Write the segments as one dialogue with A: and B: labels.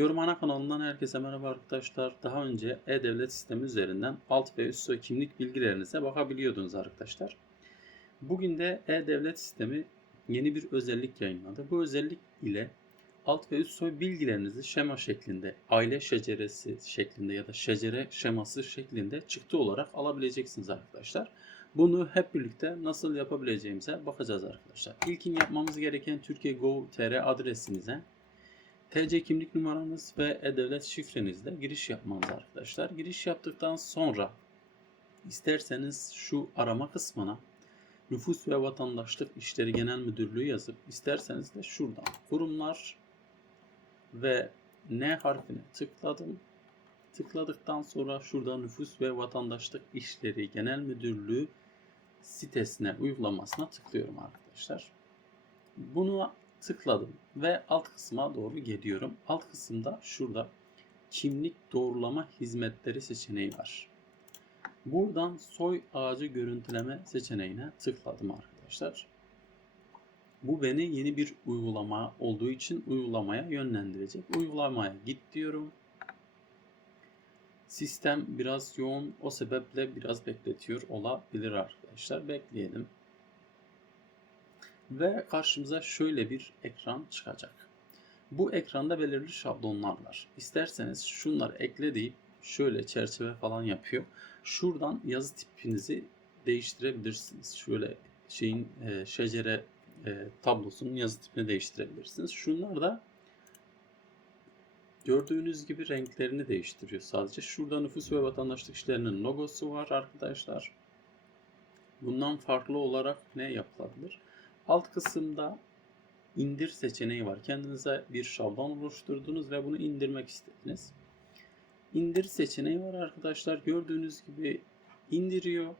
A: Yorumhane kanalından herkese merhaba arkadaşlar. Daha önce e-devlet sistemi üzerinden alt ve üst soy kimlik bilgilerinize bakabiliyordunuz arkadaşlar. Bugün de e-devlet sistemi yeni bir özellik yayınladı. Bu özellik ile alt ve üst soy bilgilerinizi şema şeklinde, aile şeceresi şeklinde ya da şecere şeması şeklinde çıktı olarak alabileceksiniz arkadaşlar. Bunu hep birlikte nasıl yapabileceğimize bakacağız arkadaşlar. İlkin yapmamız gereken Türkiye Gov.tr adresinize TC kimlik numaranız ve e-devlet şifrenizle giriş yapmanız arkadaşlar. Giriş yaptıktan sonra isterseniz şu arama kısmına Nüfus ve Vatandaşlık İşleri Genel Müdürlüğü yazıp isterseniz de şuradan kurumlar ve N harfine tıkladım. Tıkladıktan sonra şurada Nüfus ve Vatandaşlık İşleri Genel Müdürlüğü sitesine, uygulamasına tıklıyorum arkadaşlar. Bunu tıkladım ve alt kısma doğru geliyorum. Alt kısımda şurada kimlik doğrulama hizmetleri seçeneği var. Buradan soy ağacı görüntüleme seçeneğine tıkladım arkadaşlar. Bu beni yeni bir uygulama olduğu için uygulamaya yönlendirecek. Uygulamaya git diyorum. Sistem biraz yoğun o sebeple biraz bekletiyor olabilir arkadaşlar. Bekleyelim. Ve karşımıza şöyle bir ekran çıkacak. Bu ekranda belirli şablonlar var. İsterseniz şunları ekle deyip şöyle çerçeve falan yapıyor. Şuradan yazı tipinizi değiştirebilirsiniz. Şöyle şeyin e, şecere e, tablosunun yazı tipini değiştirebilirsiniz. Şunlar da gördüğünüz gibi renklerini değiştiriyor sadece. Şurada nüfus ve vatandaşlık işlerinin logosu var arkadaşlar. Bundan farklı olarak ne yapılabilir? Alt kısımda indir seçeneği var. Kendinize bir şablon oluşturdunuz ve bunu indirmek istediniz. İndir seçeneği var arkadaşlar. Gördüğünüz gibi indiriyor.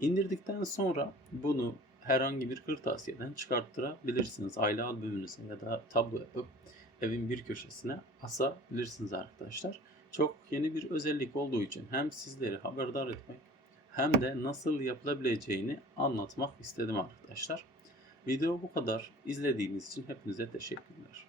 A: İndirdikten sonra bunu herhangi bir kırtasiyeden çıkarttırabilirsiniz. Aile albümünüze ya da tablo yapıp evin bir köşesine asabilirsiniz arkadaşlar. Çok yeni bir özellik olduğu için hem sizleri haberdar etmek hem de nasıl yapılabileceğini anlatmak istedim arkadaşlar. Video bu kadar. İzlediğiniz için hepinize teşekkürler.